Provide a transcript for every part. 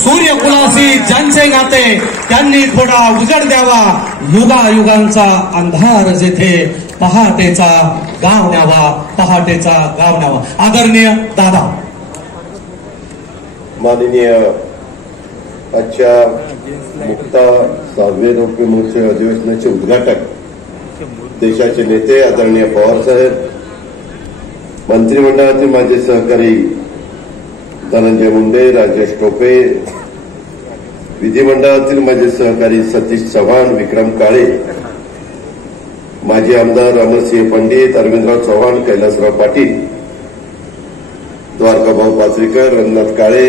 सूर्यकुलाशी ज्यांचे नाते त्यांनी थोडा उजड द्यावा, युगायुगांचा अंधार जेथे पहाटेचा गाव न्यावा, पहाटेचा गाव न्यावा. आदरणीय दादा. माननीय आजच्या मुक्ता 6वे रोपे महोत्सव अधिवेशनाचे उद्घाटक देशाचे नेते आदरणीय पवार साहेब, मंत्रिमंडळातील माझे सहकारी धनंजय मुंडे, राजेश टोपे, विधिमंडळातील माझे सहकारी सतीश चव्हाण, विक्रम काळे, माजी आमदार अमरसिंह पंडित, अरविंदराव चव्हाण, कैलासराव पाटील, द्वारकाभाऊ पाचरीकर, रंगनाथ काळे,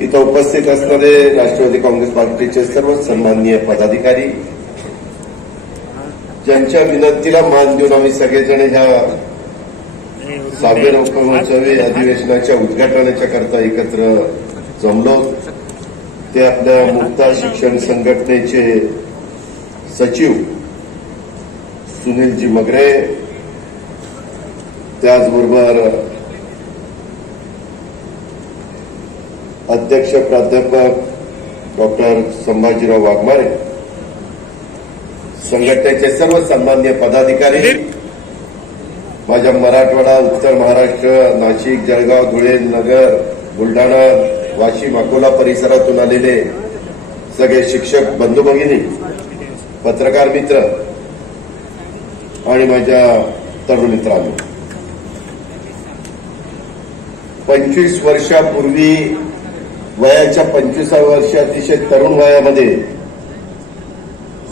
इथं उपस्थित असणारे राष्ट्रवादी काँग्रेस पार्टीचे सर्व सन्माननीय पदाधिकारी, ज्यांच्या विनंतीला मान देऊन आम्ही सगळेजण ह्या 6वे रोपे महोत्सवी अधिवेशनाच्या उद्घाटनाच्या करता एकत्र जमलो. ते आपल्या मुक्ता शिक्षण संघटनेचे सचिव सुनीलजी मगरे, त्याचबरोबर अध्यक्ष प्राध्यापक डॉक्टर संभाजीराव वाघमारे, संघटनेचे सर्व सन्माननीय पदाधिकारी, माझ्या मराठवाडा, उत्तर महाराष्ट्र, नाशिक, जळगाव, धुळे, नगर, बुलढाणा, वाशिम, अकोला परिसरातून आलेले सगळे शिक्षक बंधू भगिनी, पत्रकार मित्र आणि माझ्या तरुण मित्रांनो, 25 वर्षापूर्वी वयाच्या 25व्या वर्षी अतिशय तरुण वयामध्ये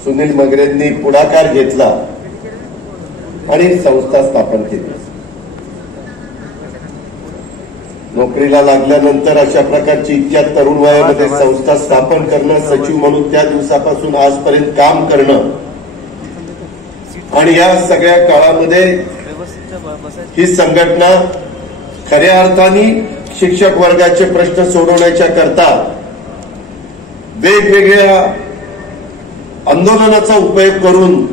सुनील मगरेंनी पुढाकार घेतला आणि संस्था स्थापन केली. नोकरीला लागल्यानंतर अशा प्रकारची इतक्या तरुण वयामध्ये संस्था स्थापन करणं, सचिव म्हणून त्या दिवसापासून आजपर्यंत काम करणं आणि या सगळ्या काळामध्ये ही संघटना खऱ्या अर्थाने शिक्षक वर्गाचे प्रश्न सोडवण्याच्या करता वेगवेगळ्या आंदोलनाचा उपयोग करून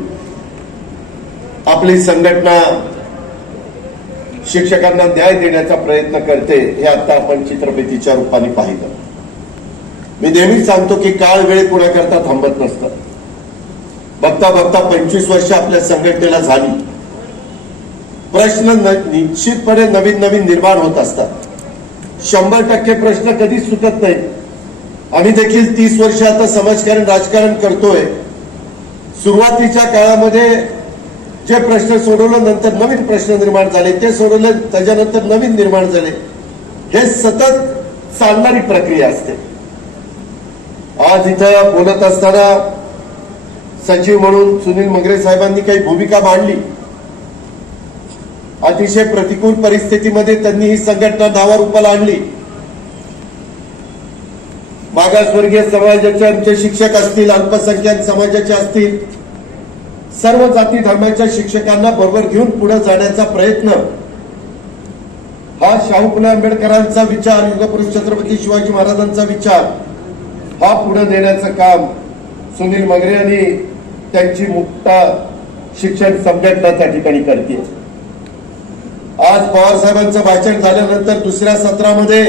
आपली संघटना शिक्षकांना न्याय देण्याचा प्रयत्न करते. हे आता आपण चित्रफितीच्या रूपाने पाहिलं. मी नेहमीच सांगतो की काळ वेळ कुणाकरता थांबत नसतं. बघता बघता 25 वर्ष आपल्या संघटनेला झाली. प्रश्न निश्चितपणे नवीन नवीन निर्माण होत असतात. 100% प्रश्न कधीच सुटत नाही. आम्ही देखील 30 वर्ष आता समाजकारण राजकारण करतोय. सुरुवातीच्या काळामध्ये जे प्रश्न सोडवलं, नंतर नवीन प्रश्न निर्माण झाले, ते सोडवले, त्याच्यानंतर नवीन निर्माण झाले. हे सतत चालणारी प्रक्रिया असते. आज इथं बोलत असताना सचिव म्हणून सुनील मगरे साहेबांनी काही भूमिका मांडली. अतिशय प्रतिकूल परिस्थितीमध्ये त्यांनी ही संघटना नावारूपाला आणली. मागासवर्गीय समाजाचे आमचे शिक्षक असतील, अल्पसंख्याक समाजाचे असतील, सर्व जाती धर्माच्या शिक्षकांना बरोबर घेऊन पुढे जाण्याचा प्रयत्न हा शाहू फुले आंबेडकरांचा विचार, युगपुरुष छत्रपती शिवाजी महाराजांचा विचार हा पुढे नेण्याचं काम सुनील मगरे यांनी त्यांची मुक्ता शिक्षण संघटना त्या ठिकाणी करते. आज पवार साहेबांचं भाषण झाल्यानंतर दुसऱ्या सत्रामध्ये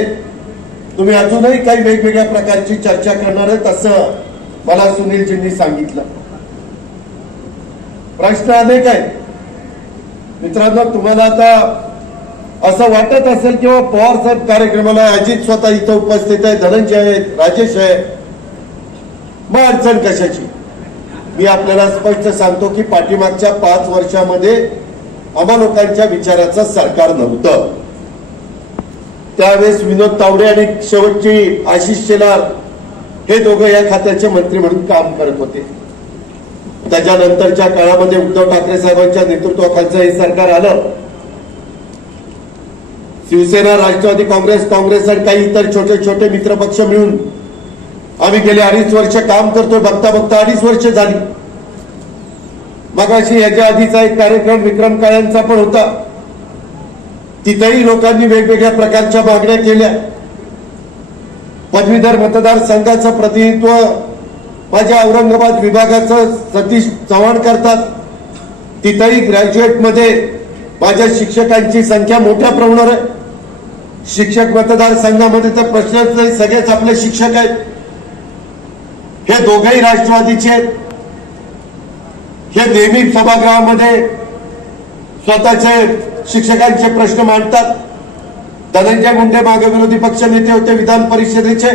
तुम्ही अजूनही काही वेगवेगळ्या प्रकारची चर्चा करणार आहेत असं मला सुनीलजींनी सांगितलं. प्रश्न अनेक आहेत. मित्रांनो, तुम्हाला आता असं वाटत असेल किंवा पवार साहेब कार्यक्रमाला अजित स्वतः इथं उपस्थित आहे, धनंजय आहेत, राजेश आहे, मग अडचण कशाची? मी आपल्याला स्पष्ट सांगतो की पाठीमागच्या 5 वर्षामध्ये आम्हा लोकांच्या विचाराचं सरकार नव्हतं. त्यावेळेस विनोद तावडे आणि शेवटची आशिष शेलार हे दोघं या खात्याचे मंत्री म्हणून काम करत होते. त्याच्यानंतरच्या काळामध्ये उद्धव ठाकरे साहेबांच्या नेतृत्वाखालचं हे सरकार आलं. शिवसेना, राष्ट्रवादी काँग्रेस आणि काही इतर छोटे छोटे मित्रपक्ष मिळून आम्ही गेले 2.5 वर्ष काम करतोय. बघता बघता 2.5 वर्ष झाली. मगाशी याच्या आधीचा एक कार्यक्रम विक्रम काळ्यांचा पण होता. तिथेही लोकांनी वेगवेगळ्या प्रकारच्या मागण्या केल्या. पदवीधर मतदारसंघाचं प्रतिनिधित्व माझ्या औरंगाबाद विभागाचं सतीश चव्हाण करतात. तिथेही ग्रॅज्युएटमध्ये माझ्या शिक्षकांची संख्या मोठ्या प्रमाणावर आहे. शिक्षक मतदारसंघामध्ये तर प्रश्नच नाही, सगळेच आपले शिक्षक आहेत. हे दोघेही राष्ट्रवादीचे आहेत. हे नेहमी सभागृहामध्ये स्वतःचे शिक्षकांचे प्रश्न मांडतात. धनंजय मुंडे मागे विरोधी पक्षनेते होते विधान परिषदेचे,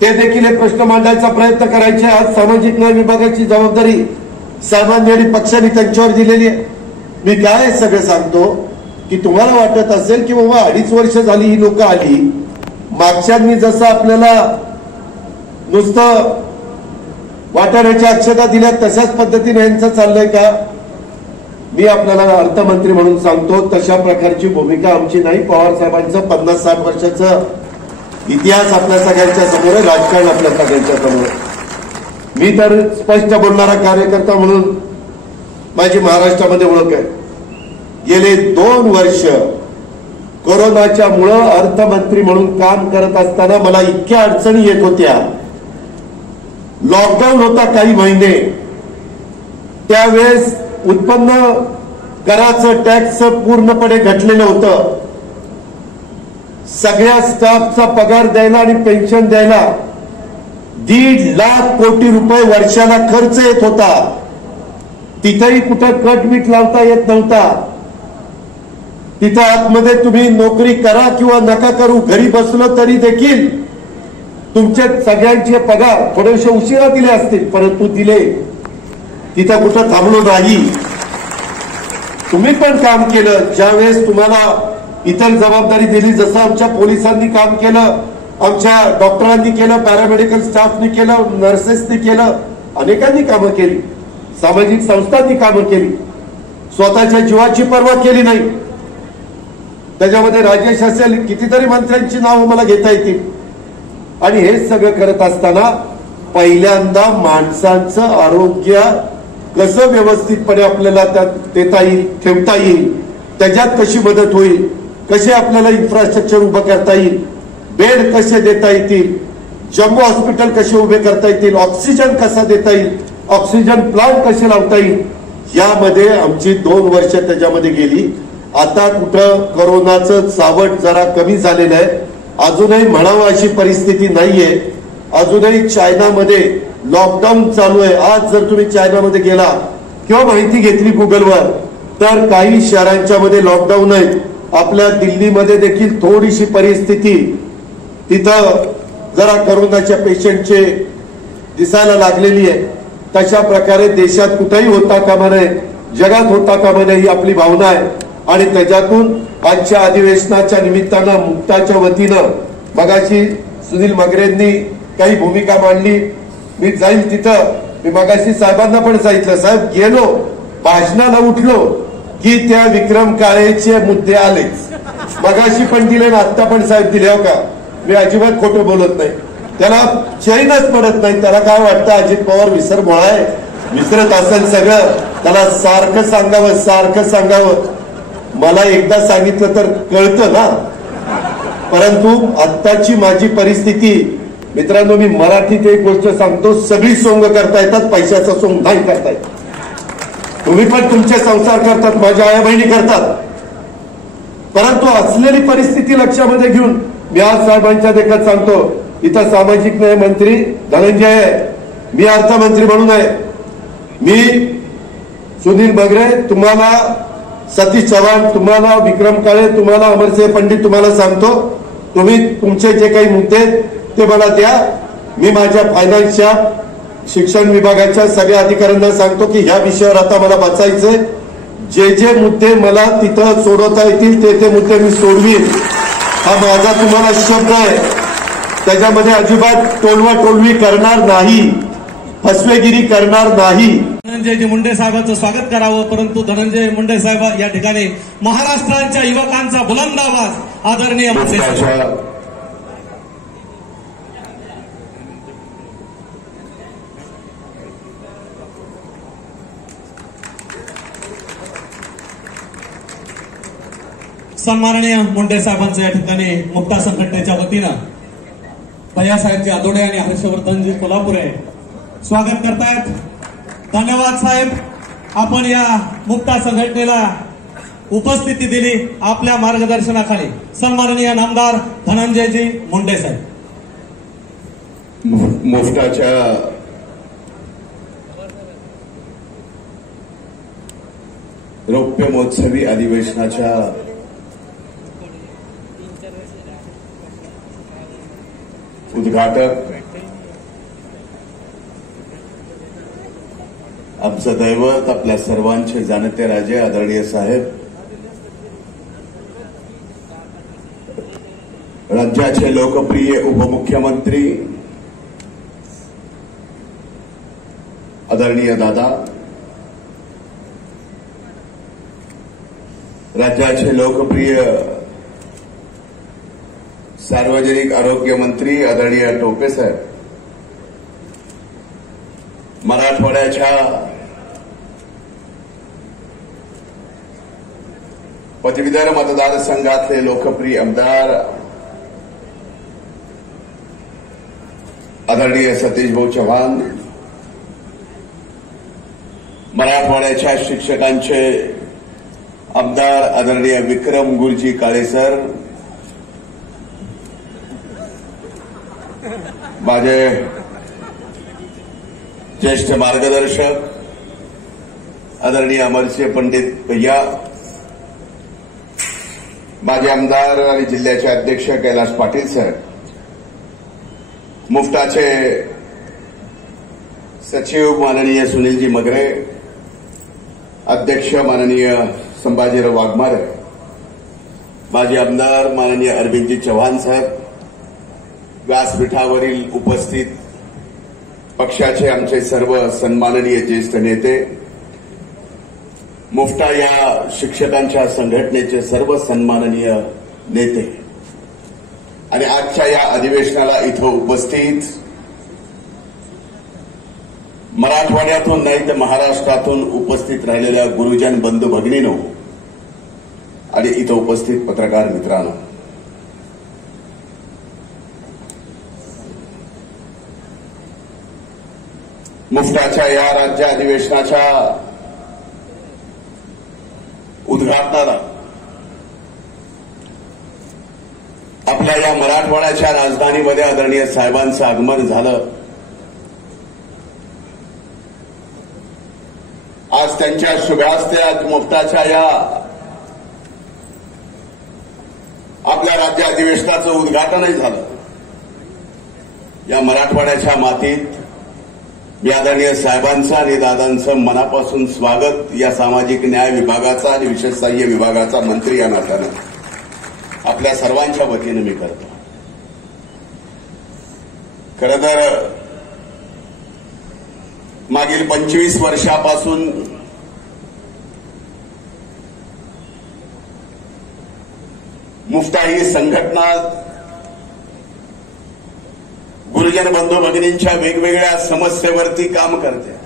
ते देखील हे प्रश्न मांडायचा प्रयत्न करायचे. आज सामाजिक न्याय विभागाची जबाबदारी सामान्य आणि पक्षाने त्यांच्यावर दिलेली आहे. मी काय सगळं सांगतो की तुम्हाला वाटत असेल की बाबा 2.5 वर्ष झाली ही लोक आली, मागच्यांनी जसं आपल्याला नुसतं वाटाण्याच्या अक्षता दिल्या तशाच पद्धतीने यांचं चाललंय का? मी आपल्याला अर्थमंत्री म्हणून सांगतो, तशा प्रकारची भूमिका आमची नाही. पवार साहेबांचं 50-60 वर्षाचं इतिहास आपल्या सगळ्यांच्या समोर आहे, राजकारण आपल्या सगळ्यांच्या समोर आहे. मी तर स्पष्ट बोलणारा कार्यकर्ता म्हणून माझी महाराष्ट्रामध्ये ओळख आहे. गेले 2 वर्ष कोरोनाच्या मुळे अर्थमंत्री म्हणून काम करत असताना मला इतक्या अडचणी येत होत्या. लॉकडाऊन होता काही महिने, त्यावेळेस उत्पन्न कराचं टॅक्स पूर्णपणे घटलेलं होतं. सगळ्या स्टाफचा पगार द्यायला आणि पेन्शन द्यायला 1.5 लाख कोटी रुपये वर्षाला खर्च येत होता. तिथेही कुठं कटमीट लावता येत नव्हता. तिथं आतमध्ये तुम्ही नोकरी करा किंवा नका करू, घरी बसलो तरी देखील तुमचे सगळ्यांचे पगार थोडेसे उशिरा दिले असतील, परंतु दिले. तिथं कुठं थांबलो नाही. तुम्ही पण काम केलं. ज्यावेळेस तुम्हाला इतर जबाबदारी दिली, जसं आमच्या पोलिसांनी काम केलं, आमच्या डॉक्टरांनी केलं, पॅरामेडिकल स्टाफनी केलं, नर्सेसनी केलं, अनेकांनी कामं केली, सामाजिक संस्थांनी कामं केली, स्वतःच्या जीवाची पर्वा केली नाही. त्याच्यामध्ये राजेश असेल, कितीतरी मंत्र्यांची नावं मला घेता येतील. आणि हे सगळं करत असताना पहिल्यांदा माणसांचं आरोग्य कसं व्यवस्थितपणे आपल्याला त्यात देता येईल, ठेवता येईल, त्याच्यात कशी मदत होईल, कसे आपल्याला इन्फ्रास्ट्रक्चर उभं करता येईल, बेड कसे देता येतील, जम्बो हॉस्पिटल कसे उभे करता येतील, ऑक्सिजन कसा देता येईल, ऑक्सिजन प्लांट कसे लावता येईल, यामध्ये आमची 2 वर्ष त्याच्यामध्ये गेली. आता कुठं कोरोनाचं सावट जरा कमी झालेलं आहे. अजूनही म्हणावं अशी परिस्थिती नाहीये. अजूनही चायनामध्ये लॉकडाऊन चालू आहे. आज जर तुम्ही चायनामध्ये गेला किंवा माहिती घेतली गुगलवर, तर काही शहरांच्या मध्ये लॉकडाऊन आहे. आपल्या दिल्लीमध्ये देखील थोडीशी परिस्थिती तिथं जरा कोरोनाच्या पेशंटचे दिसायला लागलेली आहे. तशा प्रकारे देशात कुठेही होता कामा नये, जगात होता कामा नये, ही आपली भावना आहे. आणि त्याच्यातून आजच्या अधिवेशनाच्या निमित्तानं मुक्ताच्या वतीनं मगाशी सुनील मगरेंनी काही भूमिका मांडली. मी जाईल तिथं, मी मगाशी साहेबांना पण सांगितलं, साहेब गेलो भाषणाला उठलो की त्या विक्रम काळेचे मुद्दे आलेच. मगाशी पण दिले ना आता पण साहेब दिले. हो का, मी अजिबात खोटं बोलत नाही. त्याला चैनच पडत नाही. त्याला काय वाटतं अजित पवार विसरभोळा आहे, विसरत असेल सगळं, त्याला सारखं सांगावं सारखं सांगावं. मला एकदा सांगितलं तर कळतं ना. परंतु आत्ताची माझी परिस्थिती, मित्रांनो, मी मराठीत एक गोष्ट सांगतो, सगळी सोंग करता येतात, पैशाचा सोंग नाही करता येत. तुम्ही पण तुमचे संसार करतात, माझ्या आया बहिणी करतात, परंतु असलेली परिस्थिती लक्षामध्ये घेऊन मी आज साहेबांच्या देखत सांगतो, इथं सामाजिक न्याय मंत्री धनंजय आहे, मी अर्थमंत्री म्हणून आहे. मी सुनील मगरे, तुम्हाला सतीश चव्हाण, तुम्हाला विक्रम काळे, तुम्हाला अमरसिंह पंडित, तुम्हाला सांगतो, तुम्ही तुमचे जे काही मुद्दे ते मला द्या. मी माझ्या फायनान्सच्या शिक्षण विभागाच्या सगळ्या अधिकाऱ्यांना सांगतो की ह्या विषयावर आता मला वाचायचंय. जे जे मुद्दे मला तिथं सोडवता येतील ते मुद्दे मी सोडवीन. हा माझा तुम्हाला शब्द आहे. त्याच्यामध्ये अजिबात टोलवाटोलवी करणार नाही, फसवेगिरी करणार नाही. धनंजय मुंडे साहेबांचं स्वागत करावं, परंतु धनंजय मुंडे साहेब या ठिकाणी महाराष्ट्राच्या युवकांचा बुलंद आवाज आदरणीय सन्माननीय मुंडे साहेबांचं या ठिकाणी मुक्ता संघटनेच्या वतीनं भैयासाहेबजी आदोडे आणि हर्षवर्धनजी कोल्हापुरे स्वागत करतायत. धन्यवाद साहेब. आपण या मुक्ता संघटनेला उपस्थिती दिली आपल्या मार्गदर्शनाखाली सन्माननीय नामदार धनंजयजी मुंडे साहेब. मुफ्टाच्या रौप्य महोत्सवी अधिवेशनाच्या उद्घाटक आमचं दैवत आपल्या सर्वांचे जाणते राजे आदरणीय साहेब, राज्याचे लोकप्रिय उपमुख्यमंत्री आदरणीय दादा, राज्याचे लोकप्रिय सार्वजनिक आरोग्य मंत्री आदरणीय टोपे साहेब, मराठवाड्याच्या पदवीधर मतदारसंघातले लोकप्रिय आमदार आदरणीय सतीश भाऊ चव्हाण, मराठवाड्याच्या शिक्षकांचे आमदार आदरणीय विक्रम गुरुजी काळे सर, माझे ज्येष्ठ मार्गदर्शक आदरणीय अमरसिंह पंडित भैया, माजी आमदार आणि जिल्ह्याचे अध्यक्ष कैलास पाटील साहेब, मुफ्टाचे सचिव माननीय सुनीलजी मगरे, अध्यक्ष माननीय संभाजीराव वाघमारे, माजी आमदार माननीय अरविंदजी चव्हाण साहेब, व्यासपीठावरील उपस्थित पक्षाचे आमचे सर्व सन्माननीय ज्येष्ठ नेते, मुफ्टा या शिक्षकांच्या संघटनेचे सर्व सन्माननीय नेते आणि आजच्या या अधिवेशनाला इथं उपस्थित मराठवाड्यातून नाही तर महाराष्ट्रातून उपस्थित राहिलेल्या गुरुजन बंधू भगिनींनो आणि इथं उपस्थित पत्रकार मित्रांनो, मुफ्टाच्या या राज्य अधिवेशनाच्या उद्घाटनाला आपल्या या मराठवाड्याच्या राजधानीमध्ये आदरणीय साहेबांचं आगमन झालं. आज त्यांच्या शुभास्ते आज मुफ्टाच्या या आपल्या राज्य अधिवेशनाचं उद्घाटनही झालं. या मराठवाड्याच्या मातीत मी आदरणीय साहेबांचं आणि दादांचं मनापासून स्वागत या सामाजिक न्याय विभागाचा आणि विशेष सहाय्य विभागाचा मंत्री या नात्यानं आपल्या सर्वांच्या वतीनं मी करतो. खरं तर मागील 25 वर्षापासून मुफ्टा ही संघटना गुरुजन बंधू भगिनींच्या वेगवेगळ्या समस्येवरती काम करते.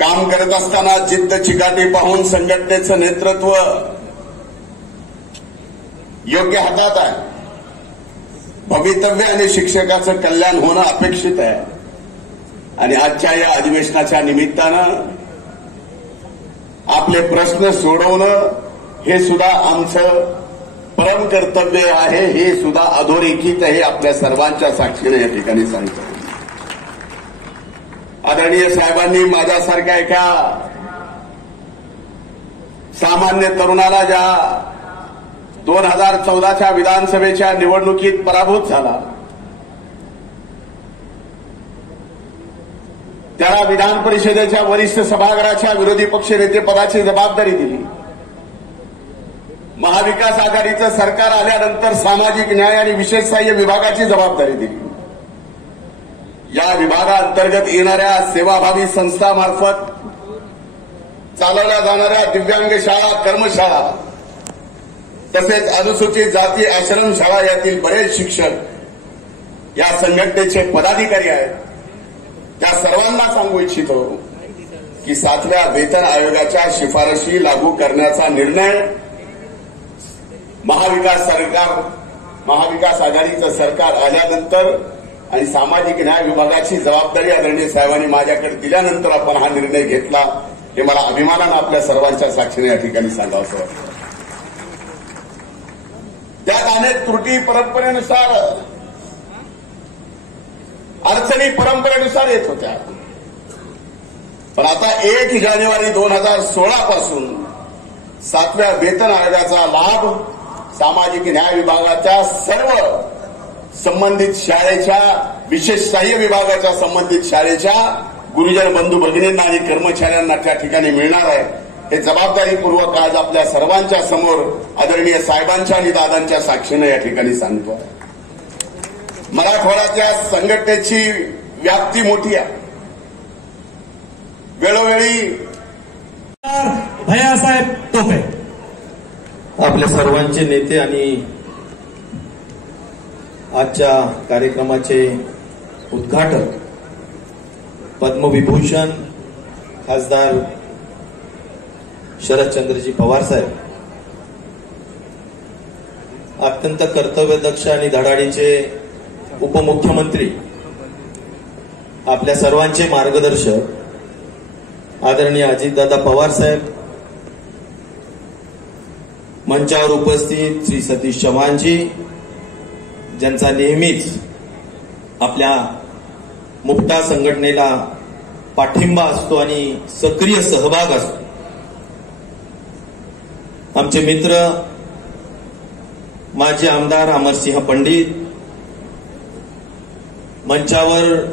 काम करत असताना जिद्द चिकाटी पाहून संघटनेचं नेतृत्व योग्य हातात आहे. भवितव्य आणि शिक्षकाचं कल्याण होणं अपेक्षित आहे आणि आजच्या या अधिवेशनाच्या निमित्तानं आपले प्रश्न सोडवणं हे सुद्धा आमचं परम कर्तव्य आहे. हे सुद्धा अधोरेखित आहे आपल्या सर्वांच्या साक्षीने या ठिकाणी सांगतो. आदरणीय साहेबांनी माझ्यासारख्या एका सामान्य तरुणाला ज्या 2014च्या विधानसभेच्या निवडणुकीत पराभूत झाला, त्याला विधान परिषदेच्या वरिष्ठ सभागृहाच्या विरोधी पक्षनेते पदाची जबाबदारी दिली. महाविकास आघाडीचं सरकार आल्यानंतर सामाजिक न्याय आणि विशेष सहाय्य विभागाची जबाबदारी दिली. या विभागाअंतर्गत येणाऱ्या सेवाभावी संस्थामार्फत चालवल्या जाणाऱ्या दिव्यांग शाळा, कर्मशाळा तसेच अनुसूचित जाती आश्रमशाळा यातील बरेच शिक्षक या संघटनेचे पदाधिकारी आहेत. त्या सर्वांना सांगू इच्छितो की 7व्या वेतन आयोगाच्या शिफारशी लागू करण्याचा निर्णय महाविकास आघाडीचं सरकार आल्यानंतर आणि सामाजिक न्याय विभागाची जबाबदारी आदरणीय साहेबांनी माझ्याकडे दिल्यानंतर आपण हा निर्णय घेतला, हे मला अभिमानानं आपल्या सर्वांच्या साक्षीने या ठिकाणी सांगावंसं वाटतं. त्यात अनेक त्रुटी परंपरेनुसार, अडचणी परंपरेनुसार येत होत्या. पण आता 1 जानेवारी 2016 पासून 7व्या वेतन आयोगाचा लाभ सामाजिक न्याय विभागाच्या सर्व संबंधित शाळेच्या, विशेष सहाय्य विभागाच्या संबंधित शाळेच्या गुरुजन बंधू भगिनींना आणि कर्मचाऱ्यांना त्या ठिकाणी मिळणार आहे. हे जबाबदारीपूर्वक आज आपल्या सर्वांच्या समोर आदरणीय साहेबांच्या आणि दादांच्या साक्षीने या ठिकाणी सांगतो. मराठवाड्याच्या संघटनेची व्याप्ती मोठी आहे. वेळोवेळी भैयासाहेब टोपे आपल्या सर्वांचे नेते आणि आजच्या कार्यक्रमाचे उद्घाटक पद्मविभूषण खासदार शरदचंद्रजी पवार साहेब, अत्यंत कर्तव्यदक्ष आणि धडाडीचे उपमुख्यमंत्री, आपल्या सर्वांचे मार्गदर्शक आदरणीय अजितदादा पवार साहेब, मंचावर उपस्थित श्री सतीश चव्हाणजी, ज्यांचा नेहमीच आपल्या मुक्ता संघटनेला पाठिंबा असतो आणि सक्रिय सहभाग असतो. आमचे मित्र माजी आमदार अमरसिंह पंडित, मंचावर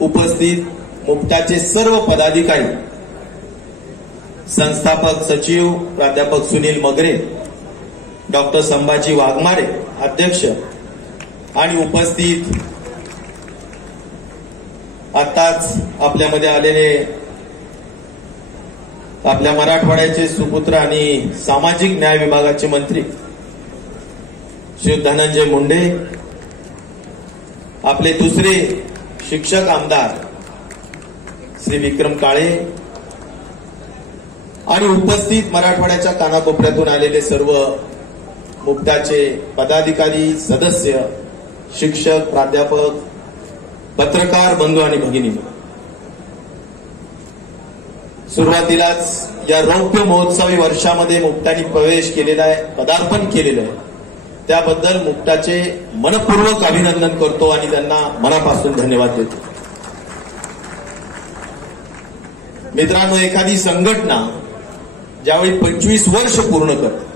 उपस्थित मुक्ताचे सर्व पदाधिकारी, संस्थापक सचिव प्राध्यापक सुनील मगरे, डॉक्टर संभाजी वाघमारे अध्यक्ष, आणि उपस्थित आताच आपल्यामध्ये आलेले आपल्या मराठवाड्याचे सुपुत्र आणि सामाजिक न्याय विभागाचे मंत्री श्री धनंजय मुंडे, आपले दुसरे शिक्षक आमदार श्री विक्रम काळे, आणि उपस्थित मराठवाड्याच्या कानाकोपऱ्यातून आलेले सर्व मुक्ताचे पदाधिकारी, सदस्य, शिक्षक, प्राध्यापक, पत्रकार बंधू आणि भगिनी, सुरुवातीलाच या रौप्य महोत्सवी वर्षामध्ये मुक्तांनी प्रवेश केलेला आहे, पदार्पण केलेलं आहे, त्याबद्दल मुक्ताचे मनपूर्वक अभिनंदन करतो आणि त्यांना मनापासून धन्यवाद देतो. मित्रांनो, एखादी संघटना ज्यावेळी 25 वर्ष पूर्ण करते,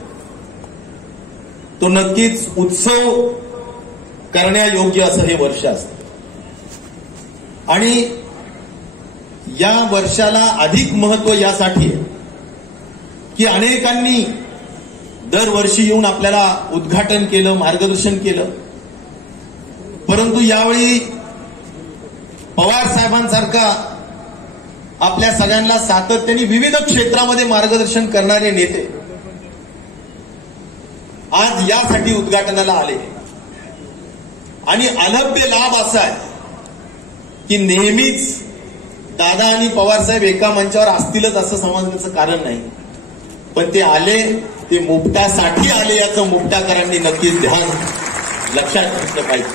तो नक्कीच उत्सव करण्यायोग्य असं हे वर्ष असतं. आणि या वर्षाला अधिक महत्व यासाठी आहे की अनेकांनी दरवर्षी येऊन आपल्याला उद्घाटन केलं, मार्गदर्शन केलं, परंतु यावेळी पवार साहेबांसारखा आपल्या सगळ्यांना सातत्याने विविध क्षेत्रामध्ये मार्गदर्शन करणारे नेते आज यासाठी उद्घाटनाला आले. आणि अलभ्य लाभ असा आहे की नेहमीच दादा आणि पवार साहेब एका मंचावर असतीलच असं समजण्याचं कारण नाही, पण ते आले, ते मुक्तासाठी आले याचं मुक्ताकरांनी नक्कीच ध्यान लक्षात घेतलं पाहिजे.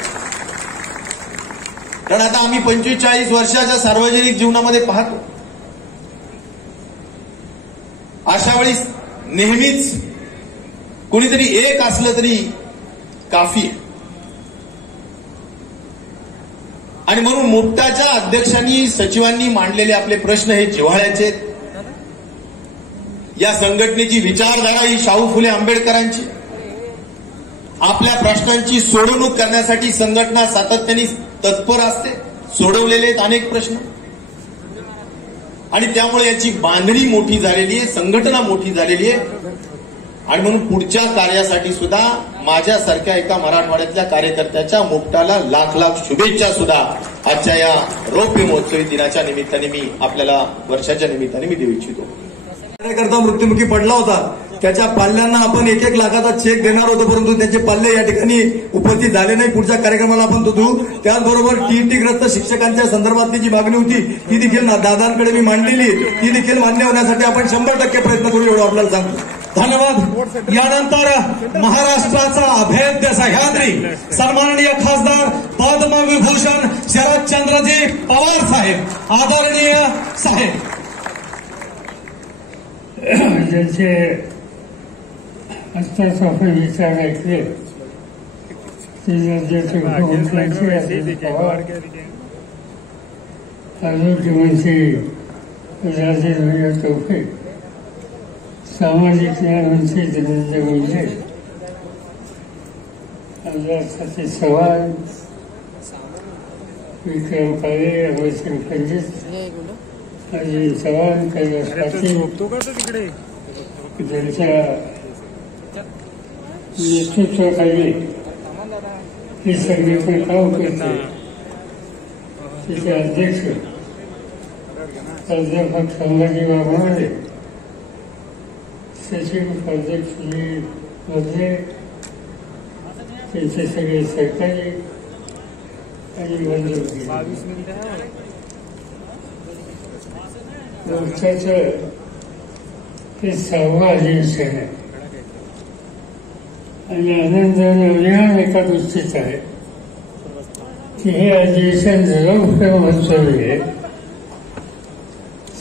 कारण आता आम्ही 45 वर्षाच्या सार्वजनिक जीवनामध्ये पाहतो, अशा वेळी नेहमीच कुणीतरी एक असलं तरी काफी आहे. आणि म्हणून मुक्ताच्या अध्यक्षांनी, सचिवांनी मांडलेले आपले प्रश्न हे जिव्हाळ्याचे. या संघटनेची विचारधारा ही शाहू फुले आंबेडकरांची. आपल्या प्रश्नांची सोडवणूक करण्यासाठी संघटना सातत्याने तत्पर असते, सोडवलेले आहेत अनेक प्रश्न, आणि त्यामुळे याची बांधणी मोठी झालेली आहे, संघटना मोठी झालेली आहे. आणि म्हणून पुढच्या कार्यासाठी सुद्धा माझ्यासारख्या एका मराठवाड्यातल्या कार्यकर्त्याच्या मुक्ताला लाख लाख शुभेच्छा सुद्धा आजच्या या रौप्य महोत्सवी दिनाच्या निमित्ताने मी आपल्याला, वर्षाच्या निमित्ताने मी देऊ इच्छितो. कार्यकर्ता मृत्युमुखी पडला होता, त्याच्या पाल्यांना आपण 1-1 लाखाचा चेक देणार होतो, परंतु त्याचे पाल्ले या ठिकाणी उपस्थित झाले नाही. पुढच्या कार्यक्रमाला आपण तो देऊ. त्याचबरोबर टीईटीग्रस्त शिक्षकांच्या संदर्भातली जी मागणी होती ती देखील दादांकडे मी मांडलेली, ती देखील मान्य होण्यासाठी आपण 100% प्रयत्न करू, एवढं आपल्याला सांगतो. धन्यवाद. यानंतर महाराष्ट्राचा अभेद्य सह्याद्री सन्माननीय खासदार पद्मविभूषण शरदचंद्रजी पवार साहेब, आदरणीय साहेब. ज्यांचे हस्ताक्षर विचार ऐकले आरोग्यमंत्री राजेंद्र टोपे, सामाजिक न्याय मंत्री धनंजय मुंडे, आमदार सतीश चव्हाण, विक्रम काळे, अमरसिंग पंडित, अजय चव्हाण, कैलास पाटील, त्यांच्या नेतृत्वाखाली हे संघटना काम करते. तिचे अध्यक्ष प्राध्यापक संभाजी वाघमारे, सचिव अध्यक्ष मध्ये त्यांचे सगळे सहकारी आणि बंधू. मोर्चाचं हे 6वं अधिवेशन आहे आणि आनंदाने उल्हान एका गोष्टीच आहे की हे अधिवेशन जवळजवळ महत्वाचे आहे.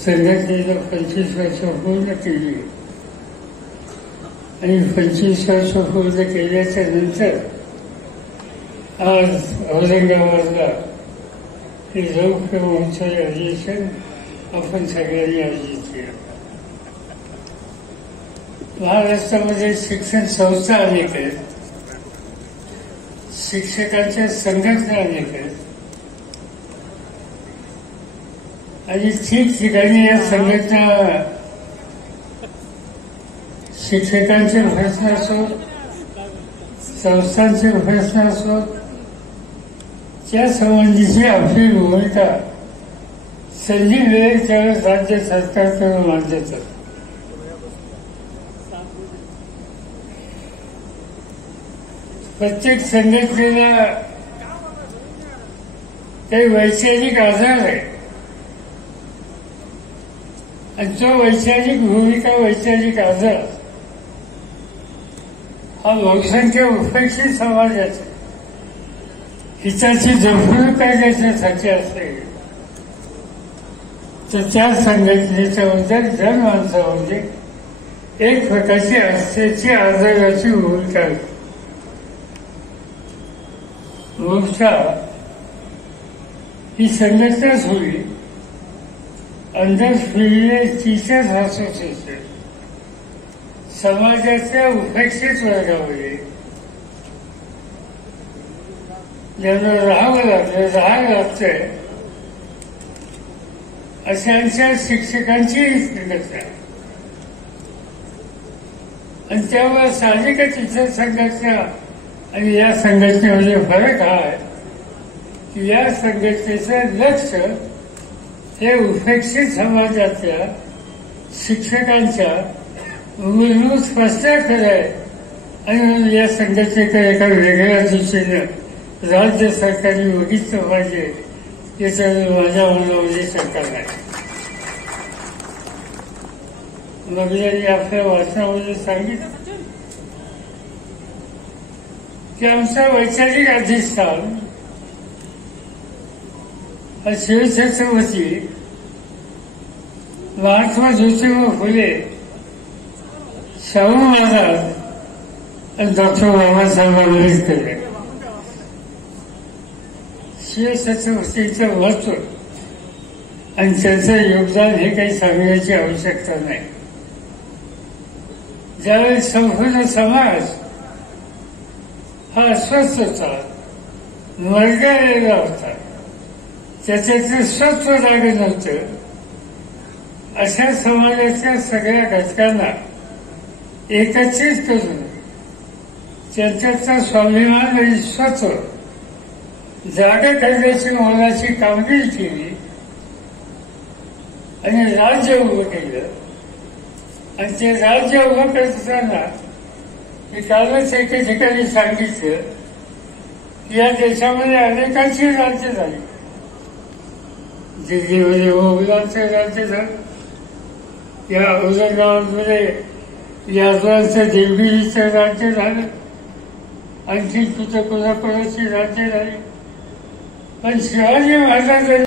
संघटनेनं 25 वर्ष पूर्ण केली आणि 25 वर्ष पूर्ण केल्याच्या नंतर आज औरंगाबादला हे जवळजवळ महत्वाचे अधिवेशन आपण सगळ्यांनी आयोजित केलं. महाराष्ट्रामध्ये शिक्षण संस्था अनेक आहेत, शिक्षकांच्या संघटना अनेक आहेत आणि ठिकठिकाणी या संघटना शिक्षकांचे प्रश्न असो, संस्थांचे प्रश्न असो, त्या संबंधीची आपली भूमिका संधी मिळेल त्यावेळेस राज्य सरकारकडे मांडतात. प्रत्येक संघटनेला काही वैचारिक आधार आहे आणि तो वैचारिक भूमिका, वैचारिक आधार हा लोकसंख्या उपेक्षित समाजाचा हिताची जपणूक करण्यासाठी असेल तर त्या संघटनेच्या बद्दल जनमानसामध्ये एक प्रकारची आस्थेची आदराची भूमिका आहे. मोर्चा ही संघटनाच होईल अंडर टीचर्स असोसिएशन समाजाच्या उपेक्षित वर्गामध्ये ज्यांना राहावं लागतंय अशांच्या शिक्षकांची संघटना आणि त्यामुळे साहजिकच इतर संघटना आणि या संघटनेमध्ये फरक हा आहे की या संघटनेचं लक्ष हे उपेक्षित समाजातल्या शिक्षकांच्या मूलभूत प्रश्नाकडे आहे आणि या संघटनेकडे एका वेगळ्या दृष्टीनं राज्य सरकारने बघितलं पाहिजे याच्यावर माझ्या मनामध्ये शंका नाही. मग यांनी आपल्या भाषणामध्ये सांगितलं की आमचं वैचारिक अधिष्ठान हा शिवछत्रपती महात्मा ज्योतिबा फुले, शाहू महाराज आणि डॉक्टर बाबासाहेब आंबेडकर आहे. शिवछत्रपतींचं महत्व आणि त्यांचं योगदान हे काही सांगण्याची आवश्यकता नाही. ज्यावेळी संपूर्ण समाज हा अस्वस्थ होता, मरगळलेला होता, त्याच्यातलं सत्व जागे नव्हतं, अशा समाजाच्या सगळ्या घटकांना एकत्रित करून त्यांच्याचा स्वाभिमान आणि स्वत्व जागा करण्याची मोलाची कामगिरी केली आणि राज्य उभं केलं. आणि ते राज्य उभं करताना मी कालच एके ठिकाणी सांगितलं की या देशामध्ये अनेकांची राज्य झाली. दिल्लीमध्ये मोगलांचं राज्य झालं, या औरंगाबादमध्ये यादवांचं देवगिरीचं राज्य झालं, आणखी कुठं कोणाकोणाची राज्य झाली, पण शिवाजी महाराजांचं